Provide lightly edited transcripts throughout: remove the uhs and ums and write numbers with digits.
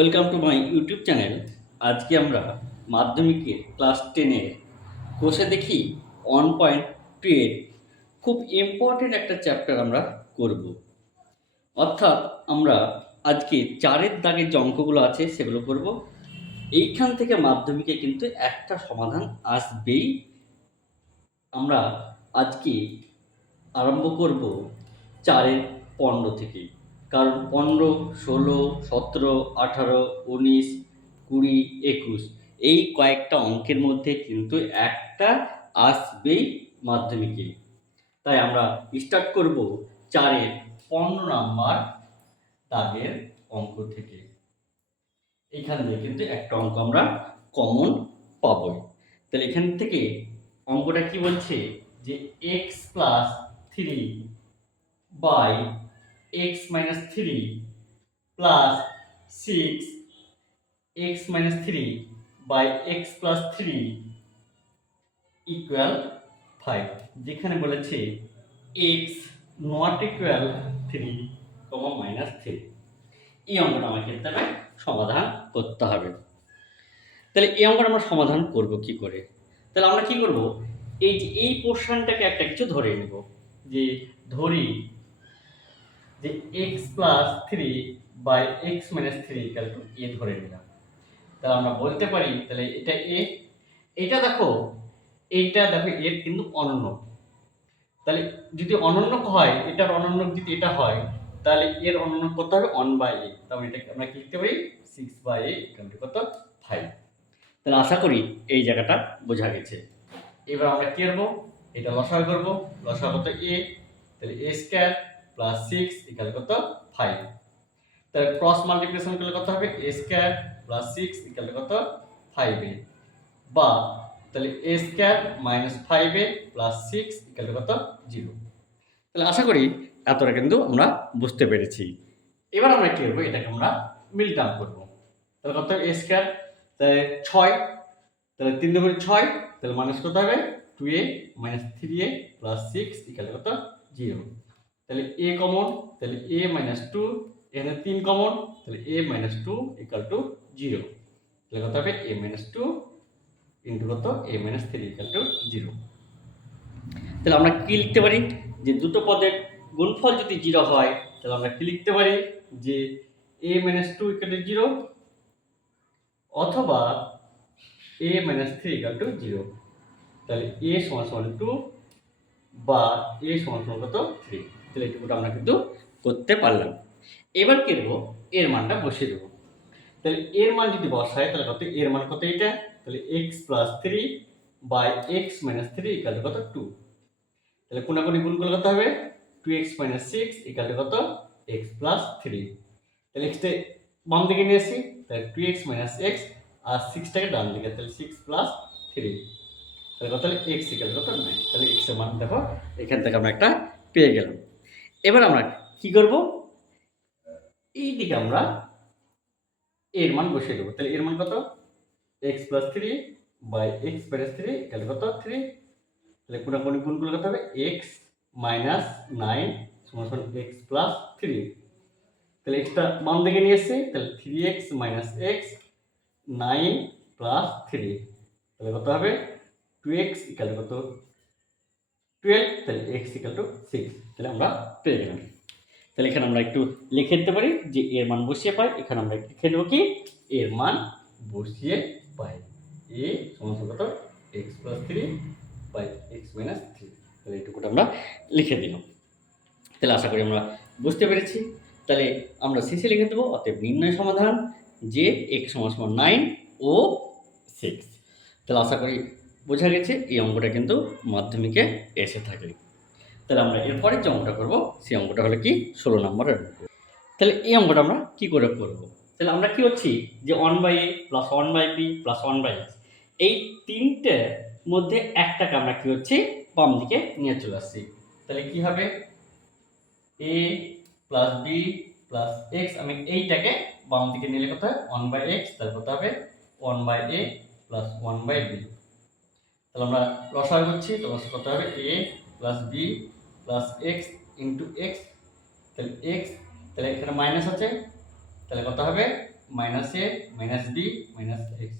Welcome to my YouTube channel. আজকে আমরা মাধ্যমিকের ক্লাস 10-এর কোষে দেখি 1.2 এর খুব ইম্পর্টেন্ট একটা চ্যাপ্টার আমরা করব। অর্থাৎ আমরা আজকে 4-এর দাগের যে অঙ্কগুলো আছে সেগুলো করব। এইখান থেকে মাধ্যমিকে কিন্তু একটা সমাধান আসবেই। আমরা আজকে আরম্ভ করব 4-এর 15 থেকে। কারণ 15, 16, 17, 18, 19, 20, 21 এই কয়েকটা অঙ্কের মধ্যে কিন্তু একটা আসবেই মাধ্যমিকে। তাই আমরা স্টার্ট করব 4-এর 15 নাম্বার দাগের অঙ্ক থেকে। এখান থেকে কিন্তু একটা অঙ্ক আমরা কমন পাবই। তাহলে এখান থেকে অঙ্কটা কি বলছে যে x plus 3 by x minus 3 plus 6 x minus 3 by x plus 3 equal 5। যেখানে বলেছে x not equal 3, minus 3। এই অঙ্কটা আমাকে তাহলে সমাধান করতে হবে। তাহলে এই অঙ্কটা আমরা সমাধান করব কি করে? তাহলে আমরা কি করব, এই যে এই পোর্শনটাকে একটা কিছু ধরে নেব, যে ধরি যে x plus 3 by x minus 3 equal to a ধরে নিলাম। তাহলে আমরা বলতে পারি তাহলে এটা a, এটা দেখো এর কিন্তু অনন্য। তাহলে যদি অনন্যক হয়, এটার অনন্যক যদি এটা হয়, তাহলে এর অনন্যক কত হবে 1/a। তাহলে এটাকে আমরা কি লিখতে পারি 6/a ইকুয়াল টু কত 5। তাহলে আশা করি এই জায়গাটা বোঝা গেছে। এবার আমরা কি করব, এটা লসাগু করব। লসাগু কত a, তাহলে a স্কয়ার প্লাস 6 ইকুয়াল কত 5। তাহলে ক্রস মাল্টিপ্লিকেশন করলে কত হবে a স্কয়ার প্লাস 6 ইকুয়াল কত 5a, বা তাহলে a square minus 5a plus 6 equal কত 0। তাহলে আশা করি এতটা কিন্তু আমরা বুঝতে পেরেছি। এবার আমরা কি করব, এটাকে আমরা মিল টার্ম করব। তাহলে কত a স্কয়ার, তাহলে 6, তাহলে 3 দুগুণে 6, তাহলে মাইনাস কত হবে 2a minus 3a plus 6 equal কত 0। তাহলে a কমন, তাহলে a মাইনাস 2, এখানে 3 কমন, তাহলে a মাইনাস 2 ইকুয়াল টু 0। তাহলে কত হবে a মাইনাস 2 ইনটু কত a মাইনাস 3 ইকুয়াল টু 0। তাহলে আমরা কি লিখতে পারি, যে দুটো পদের গুণফল যদি 0 হয় তাহলে আমরা কি লিখতে পারি, যে a মাইনাস 2 ইকুয়াল টু 0 অথবা a মাইনাস 3 ইকুয়াল টু 0। তাহলে a সমান সমান 2 বা a সমান সমান কত 3। তাহলে এটুকুটা আমরা কিন্তু করতে পারলাম। এবার কি করব, এর মানটা বসিয়ে দেব। তাহলে এর মান যদি বসাই তাহলে কত, এর মান কত এটা, তাহলে x plus 3 by x minus 3 equal to কত 2। তাহলে কোনাকুনি গুণ করলে কত হবে 2x মাইনাস 6 ইকুয়াল টু কত x প্লাস 3। তাহলে x টা বাম দিকে নিয়ে আসি, তাহলে 2x মাইনাস x আর 6 টাকে ডান দিকে, তাহলে 6 প্লাস 3। তাহলে কত হলো x ইকুয়াল কত 9। তাহলে x এর মান দেখো এখান থেকে আমরা একটা পেয়ে গেলাম। এবার আমরা কি করব, এই দিকে আমরা এর মান বসিয়ে দেব। তাহলে এর মান কত x plus 3 by x minus 3 equal কত 3। তাহলে কোনাকুনি গুণ করলে কত হবে x মাইনাস 9 সমান সমান x প্লাস 3। তাহলে x টা বাম দিকে নিয়ে এসেছি, তাহলে 3x মাইনাস x 9 প্লাস 3। তাহলে কত হবে 2x ইকুয়াল কত 12, তাহলে x ইকুয়াল টু 6। তাহলে আমরা পেয়ে গেলাম। তাহলে এখানে আমরা একটু লিখে দিতে পারি যে এর মান বসিয়ে পাই। এখানে আমরা লিখে দেবো কি এর মান বসিয়ে পাই, a সমান কত x plus 3 by x minus 3। তাহলে এইটুকুটা আমরা লিখে দিলাম। তাহলে আশা করি আমরা বুঝতে পেরেছি। তাহলে আমরা শেষে লিখে দেবো অতএব নির্ণয় সমাধান যে x সমান সমান 9 ও 6। তাহলে আশা করি বোঝা গেছে এই অঙ্কটা কিন্তু মাধ্যমিকে এসে থাকে। তাহলে আমরা এরপরে যে অঙ্কটা করবো সেই অঙ্কটা হলো কি 16 নম্বরের অঙ্ক। তাহলে এই অঙ্কটা আমরা কি করে করব, তাহলে আমরা কি হচ্ছি যে 1/a plus 1/b plus 1/x এই তিনটের মধ্যে একটাকে আমরা কি হচ্ছে বাম দিকে নিয়ে চলে আসছি। তাহলে কি হবে a plus b plus x, আমি এইটাকে বাম দিকে নিলে কত হয় 1/x, তাহলে কত হবে 1/a প্লাস 1/b। তাহলে আমরা লসাগু করছি, তো কত হবে a plus b plus x into x। তাহলে x, তাহলে এখানে মাইনাস আছে, তাহলে কত হবে মাইনাস এ মাইনাস বি মাইনাস এক্স।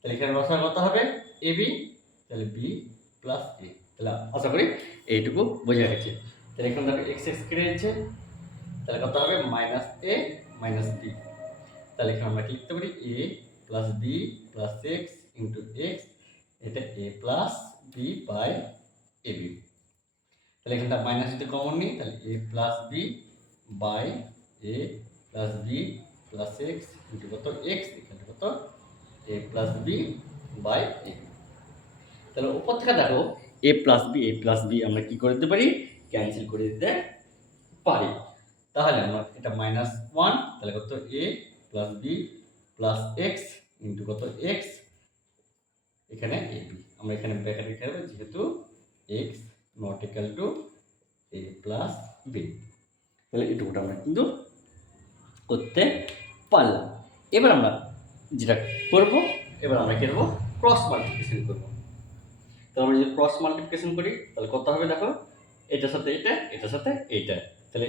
তাহলে এখানে লসাগু কত হবে এ বি, তাহলে বি প্লাস এ। তাহলে আশা করি এইটুকু বোঝা গেছে। তাহলে এখানে দেখো এক্স এক্স কেটে যাচ্ছে, তাহলে কত হবে মাইনাস এ মাইনাস বি। তাহলে এখানে আমরা কি লিখতে পারি a plus b plus x into x, এটা a plus b by a b. তাহলে এখানটা মাইনাস যদি কমন নিই তাহলে a plus b by a plus b plus x into কত এক্স, এখানে কত a plus b by a. তাহলে উপর থেকে দেখো এ প্লাস বি আমরা কি করে দিতে পারি, ক্যান্সেল করে দিতে পারি। তাহলে আমরা এটা মাইনাস ওয়ান, তাহলে কত a plus b plus x into কত এক্স, এখানে এ বি। আমরা এখানে ব্র্যাকেট রেখে দেবো যেহেতু x not equal to a plus b. তাহলে এটুকুটা আমরা কিন্তু করতে পারলাম। এবার আমরা যেটা করবো, এবার আমরা কি করবো ক্রস মাল্টিপ্লিকেশন করবো। তো আমরা যদি ক্রস মাল্টিপ্লিকেশন করি তাহলে কত হবে দেখো, এটার সাথে এটা এটার সাথে এইটা, তাহলে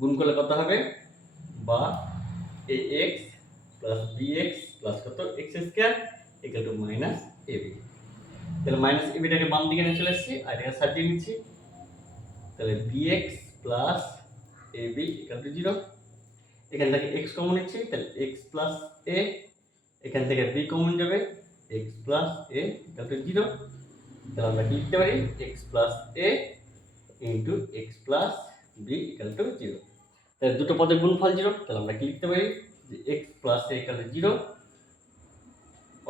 গুণ করলে কত হবে বা a x plus b x plus কত x square equal to minus a b. তাহলে মাইনাস এ বিটাকে বাম দিকে নিয়ে চলে এসেছি আর এটাকে সাজিয়ে নিচ্ছি। তাহলে B x plus A B equal to zero. এখান থেকে এক্স কমন নিচ্ছি, তাহলে এক্স প্লাস এ, এখান থেকে বি কমন যাবে x plus A equal to zero. তাহলে আমরা কি লিখতে পারি x plus A into x plus B equal to zero. তাহলে দুটো পদের গুণফল জিরো, তাহলে আমরা কি লিখতে পারি যে x plus A equal to zero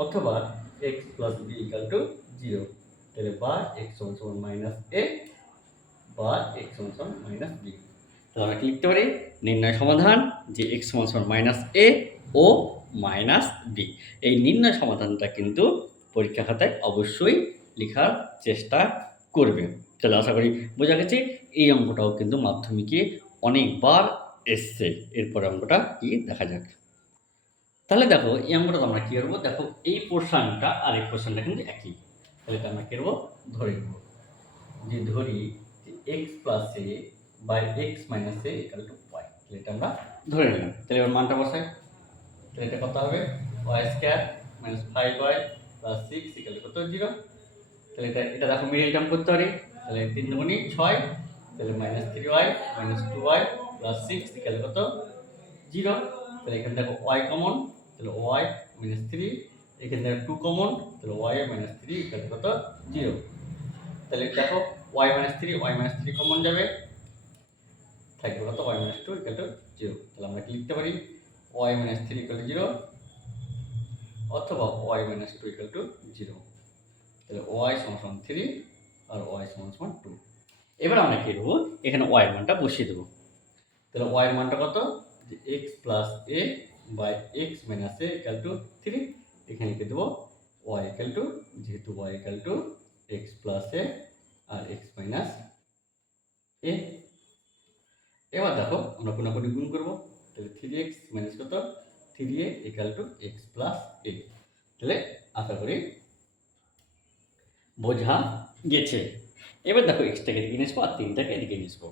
অথবা x plus B equal to zero. তাহলে বা এক্স সমান সমান মাইনাস এ বা এক্স সমান সমান মাইনাস বি। তাহলে আমরা কি লিখতে পারি নির্ণয় সমাধান যে এক্স সমান সমান মাইনাস এ ও মাইনাস বি। এই নির্ণয় সমাধানটা কিন্তু পরীক্ষা খাতায় অবশ্যই লেখার চেষ্টা করবে। তাহলে আশা করি বোঝা গেছে। এই অঙ্কটাও কিন্তু মাধ্যমিকে অনেকবার এসছে। এরপরে অঙ্কটা কি দেখা যাক। তাহলে দেখো এই অঙ্কটা আমরা কি করবো, দেখো এই পোর্শনটা আর এই পোর্শনটা কিন্তু একই। তাহলে এটা আমরা কি করবো ধরে নেব, যে ধরি যে x plus a by x minus a equal to y. তাহলে এটা আমরা ধরে নিলাম। তাহলে এবার মানটা বসাই, তাহলে এটা কত হবে y square minus five y plus six equal to কত জিরো। তাহলে এটা দেখো মিডিল টার্ম করতে পারি, তাহলে তিন দুগুণি ছয়, তাহলে minus three y minus two y plus six equal কত জিরো। তাহলে এখানে দেখো ওয়াই কমন, তাহলে ওয়াই মাইনাস থ্রি, এখানে দেখো টু কমন, তাহলে ওয়াই মাইনাস থ্রি ইকুয়াল কত জিরো। তাহলে দেখো ওয়াই মাইনাস থ্রি কমন যাবে, থাকবে কত y minus two equal to zero. তাহলে আমরা কি লিখতে পারি y minus three equal to zero অথবা y minus two equal to zero. তাহলে ওয়াই সমান সমান থ্রি আর ওয়াই সমান সমান টু। এবার আমরা কি দেবো এখানে ওয়াই মানটা বসিয়ে দেবো। তাহলে ওয়াই মানটা কত যে x plus a by x minus a equal to three. এখানে লিখে দেবো ওয়াই ইকুয়াল টু, যেহেতু y equal to x plus a আর এক্স মাইনাস এ। এবার দেখো আমরা কোনাকুনি গুণ করবো, তাহলে থ্রি এক্স মাইনাস কত three a equal to x plus a. তাহলে আশা করি বোঝা গেছে। এবার দেখো এক্সটাকে এদিকে নিয়ে আসবো আর তিনটাকে এদিকে নিয়ে আসবো।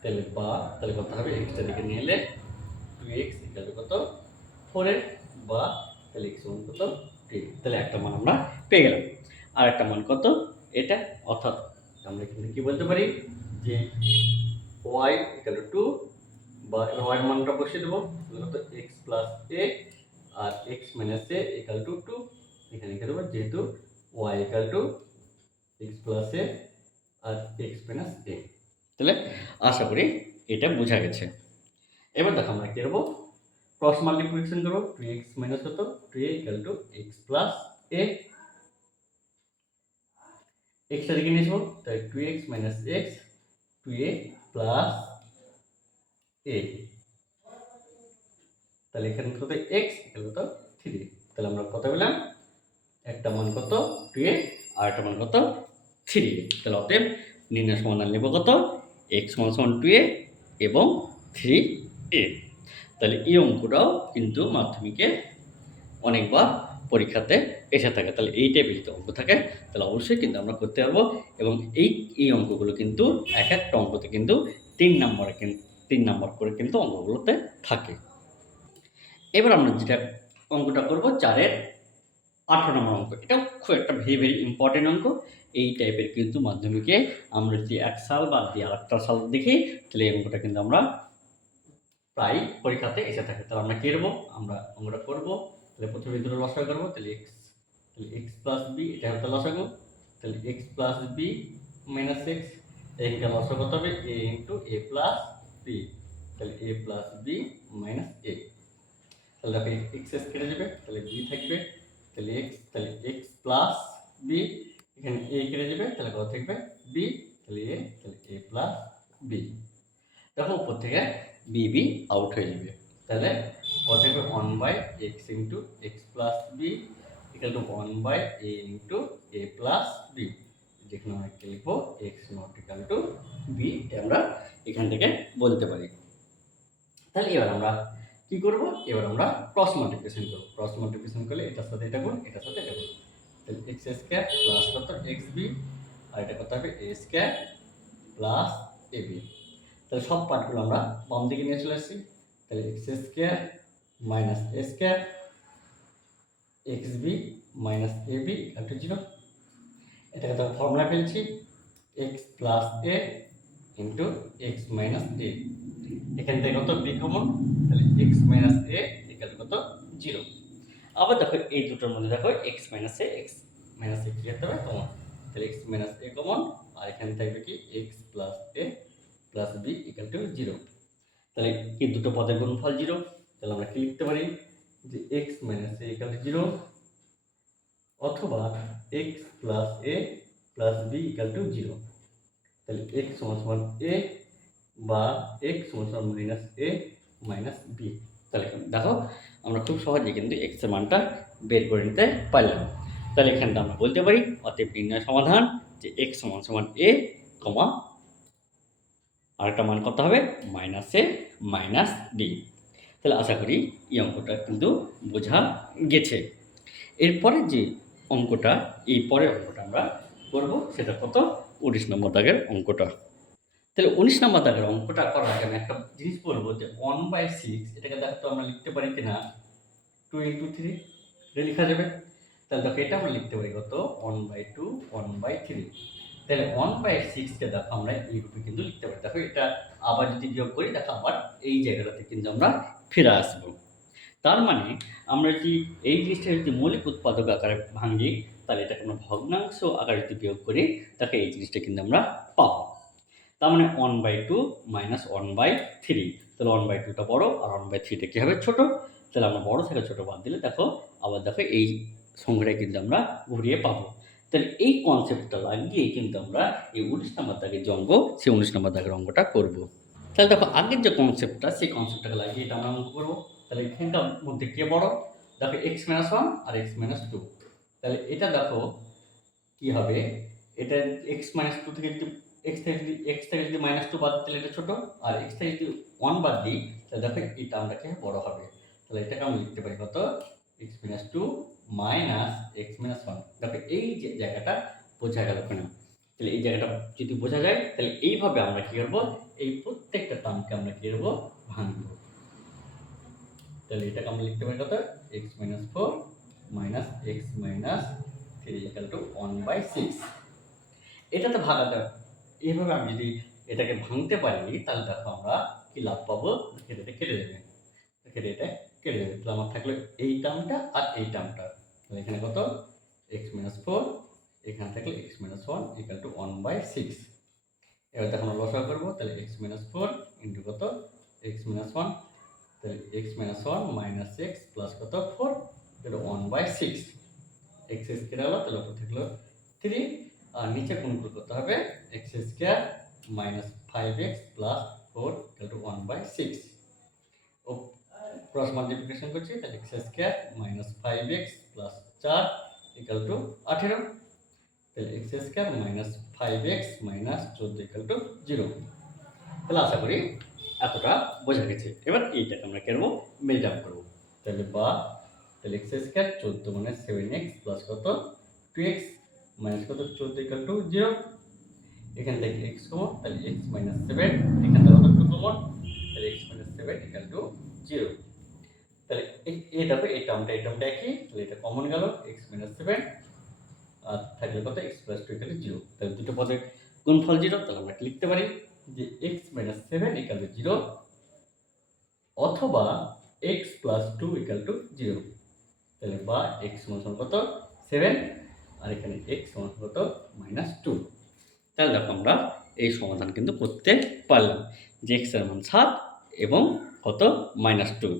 তাহলে কত হবে এক্সটা দিকে নিয়ে এলে টু এক্স ইকুয়াল টু কত ফোর এর বা তাহলে এক্স সমান কত টু। তাহলে একটা মান আমরা পেয়ে গেলাম। আর একটা মান কত এটা, অর্থাৎ আমরা এখানে কি বলতে পারি যে ওয়াই ইকুয়াল টু টু বা ওয়াই এর মানটা বসিয়ে দেবো, কত এক্স প্লাস এ আর x minus a equal to two. এখানে লিখে দেবো যেহেতু y equal to x plus a আর এক্স মাইনাস এ। তাহলে আশা করি এটা বোঝা গেছে। এবার দেখো আমরা কি করবো ক্রস মাল্টিপ্লিকেশন করবো, টু এক্স মাইনাস কত two a equal to x plus a. এক্সটা দিকে নিয়ে আসবো, তাই two x minus x two a plus a. তাহলে এখানে কত এক্স ইকুয়াল কত থ্রি। তাহলে আমরা কত পেলাম একটা মান কত টু এ আর একটা মান কত থ্রি। তাহলে অতএব নির্ণয় সমাধান নেব কত এক্স সমান সমান টু এ এবং থ্রি এ। তাহলে এই অঙ্কটাও কিন্তু মাধ্যমিকে অনেকবার পরীক্ষাতে এসে থাকে। তাহলে এই টাইপের যদি অঙ্ক থাকে তাহলে অবশ্যই কিন্তু আমরা করতে পারবো। এবং এই অঙ্কগুলো কিন্তু এক একটা অঙ্কতে কিন্তু তিন নাম্বার করে কিন্তু অঙ্কগুলোতে থাকে। এবার আমরা যেটা অঙ্কটা করব 4-এর 18 নম্বর অঙ্ক। এটাও খুব একটা ভেরি ইম্পর্টেন্ট অঙ্ক। এই টাইপের কিন্তু মাধ্যমিকে আমরা যদি এক সাল বাদ দিয়ে আরেকটা সাল দেখি, তাহলে এই অঙ্কটা কিন্তু আমরা প্রায় পরীক্ষাতে এসে থাকে। তাহলে আমরা কি করবো, আমরা অঙ্কটা করবো। তাহলে প্রথমে দুটো লসাগু করবো, তাহলে এক্স প্লাস বি, এটা হচ্ছে লসাগু। তাহলে x plus b minus x, এইখানকার লসাগু কত হবে, a into a plus b. তাহলে a plus b minus a. তাহলে দেখো এক্স এস কেটে যাবে, তাহলে বি থাকবে। তাহলে এক্স প্লাস বি, এখানে এ কেটে যাবে, তাহলে কত থাকবে, বি। তাহলে এ প্লাস বি। দেখো উপর থেকে বি আউট হয়ে যাবে। তাহলে কত থাকবে, 1/x into x plus B equal to 1/a into a plus b. যেখানে আমরা লিখবো x not equal to b, আমরা এখান থেকে বলতে পারি। তাহলে এবার আমরা কি করব, এবার আমরা ক্রস মাল্টিপ্লিকেশন করব। ক্রস মাল্টিপ্লিকেশন করলে এটার সাথে এটা গুণ, এটার সাথে এটা গুণ। তাহলে এক্স স্কয়ার প্লাস কত এক্স বি, আর এটা কত হবে এ স্কয়ার প্লাস এ বি। তাহলে সব পার্টগুলো আমরা বাম দিকে নিয়ে চলে আসছি। তাহলে x square minus a square x b minus a B equal to 0। এটাকে তো ফর্মুলা ফেলছি, x plus A into x minus a. এখান থেকে কত বি কমন, তাহলে x minus a equal to কত 0। আবার দেখো এই দুটোর মধ্যে দেখো এক্স মাইনাস এ কি হতে হবে কমন। তাহলে এক্স মাইনাস এ কমন, আর এখানে থাকবে কি x plus a plus B equal to 0। তাহলে এই দুটো পদের গুণফল 0। তাহলে আমরা কি লিখতে পারি যে x minus a equal to 0 অথবা x plus a plus B equal to 0। তাহলে এক্স সমান এ বা এক্স সমান মাইনাস এ মাইনাস বি। তাহলে দেখো আমরা খুব সহজে কিন্তু এক্স এর মানটা বের করে নিতে পারলাম। তাহলে এখানটা আমরা বলতে পারি অতএব নির্ণয় সমাধান যে এক্স সমান এ কমা আরেকটা মান কত হবে মাইনাস এ মাইনাস বি। তাহলে আশা করি এই অঙ্কটা কিন্তু বোঝা গেছে। এরপরে যে অঙ্কটা, এই পরের অঙ্কটা আমরা করব, সেটা কত 19 নম্বর দাগের অঙ্কটা। তাহলে 19 নম্বর দাগের অঙ্কটা করার আগে আমি একটা জিনিস বলবো যে 1/6 এটাকে দেখো আমরা লিখতে পারি কিনা 2 × 3 এটা লেখা যাবে। তাহলে দেখো এটা আমরা লিখতে পারি কত 1/2 1/3। তাহলে 1/6 কে দেখো আমরা এই রূপে কিন্তু লিখতে পারি। দেখো এটা আবার যদি বিয়োগ করি, দেখো আবার এই জায়গাটাতে কিন্তু আমরা ফিরে আসবো। তার মানে আমরা যদি এই জিনিসটা যদি মৌলিক উৎপাদক আকারে ভাঙি, তাহলে এটাকে আমরা ভগ্নাংশ আকারে যদি বিয়োগ করি, তাহলে এই জিনিসটা কিন্তু আমরা পাবো। তার মানে 1/2 মাইনাস 1/3। তাহলে 1/2টা বড় আর 1/3টা কি হবে ছোট। তাহলে আমরা বড় থেকে ছোট বাদ দিলে দেখো আবার দেখো এই সংখ্যাটা কিন্তু আমরা ঘুরিয়ে পাবো। তাহলে এই কনসেপ্টটা লাগিয়ে কিন্তু আমরা এই 19 নম্বর দাগের যে অঙ্ক, সেই 19 নম্বর দাগের অঙ্কটা করব। তাহলে দেখো আগের যে কনসেপ্টটা, সেই কনসেপ্টটাকে লাগিয়ে এটা আমরা অঙ্ক করবো। তাহলে এখানটার মধ্যে কে বড়, দেখো x-1 আর x-2। তাহলে এটা দেখো কি হবে, এটা x-2 থেকে যদি x থেকে যদি -2 বাদ দিই তাহলে এটা ছোট, আর x থেকে যদি 1 বাদ দিই তাহলে দেখো এই টার্মটা কি বড় হবে। তাহলে এটাকে আমরা লিখতে পারি কত x-2 মাইনাস x-1। দেখো এই যে জায়গাটা বোঝা গেল কিনা। তাহলে এই জায়গাটা যদি বোঝা যায়, তাহলে এইভাবে আমরা কি করব, এই প্রত্যেকটা টার্মকে আমরা কি করব, ভাঙব। তাহলে এটাকে আমরা লিখতে পারি কত x-4 minus x-3 equal to 1/6। এটাতে ভাগাতে এইভাবে আমি যদি এটাকে ভাঙতে পারি, তাহলে দেখো আমরা কি লাভ পাবো, এটা কেটে যাবে, এটা কেটে যাবে। তাহলে আমার থাকলো এই টার্মটা আর এই টার্মটা। তাহলে এখানে কত x-4, এখানে থাকলে x-1 ইকুয়াল টু 1/6। এবার দেখো আমরা লসাগু করবো, তাহলে x-4 ইন্টু কত x-1, তাহলে x-1 মাইনাস x প্লাস কত 4, এটা 1/6। x স্কয়ার হলো, তাহলে উপর থাকলো 3, আর নিচে গুণ করতে হবে x square minus 5x plus 4 equal to 1/6। ও ক্রস মাল্টিপ্লিকেশন করছি, তাহলে x square minus 5x plus 4 equal to 18। তাহলে x square minus 5x minus 14 equal to 0। তাহলে আশা করি এতটা বোঝা গেছে। এবার এইটাকে আমরা করবো মেল্ট আপ করবো। তাহলে তাহলে x স্কয়ার 14 মানে 7x প্লাস কত 2x মাইনাস কত 14 ইকুয়াল টু 0। এখান থেকে x কমন, তাহলে x মাইনাস 7, এখান থেকে কত 2 কমন, তাহলে x মাইনাস 7 ইকুয়াল টু 0। তাহলে এই দেখো এই টার্মটা একই, তাহলে এটা কমন গেল, এক্স মাইনাস সেভেন আর থাকলে কত x plus two equal to zero. তাহলে দুটো পদের গুণফল জিরো, তাহলে আমরা লিখতে পারি যে x minus seven equal to zero অথবা x plus two equal to zero. তাহলে বা এক্স সমান কত সেভেন আর এখানে এক্স সমান কত মাইনাস টু। তাহলে দেখো আমরা এই সমাধান কিন্তু করতে পারলাম যে এক্স এর মান 7 এবং কত মাইনাস টু।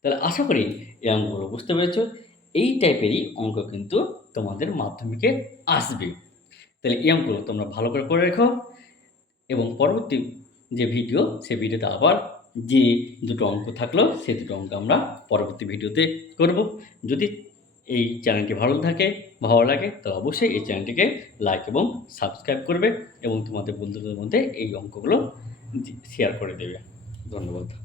তাহলে আশা করি এই অঙ্কগুলো বুঝতে পেরেছো। এই টাইপেরই অঙ্ক কিন্তু তোমাদের মাধ্যমিকে আসবে। তাহলে এই অঙ্কগুলো তোমরা ভালো করে রেখো এবং পরবর্তী যে ভিডিও সেই ভিডিওতে আবার যে দুটো অঙ্ক থাকলো সেই দুটো অঙ্ক আমরা পরবর্তী ভিডিওতে করব। যদি এই চ্যানেলটি ভালো লাগে তাহলে অবশ্যই এই চ্যানেলটিকে লাইক এবং সাবস্ক্রাইব করবে এবং তোমাদের বন্ধুদের মধ্যে এই অঙ্কগুলো শেয়ার করে দেবে। ধন্যবাদ।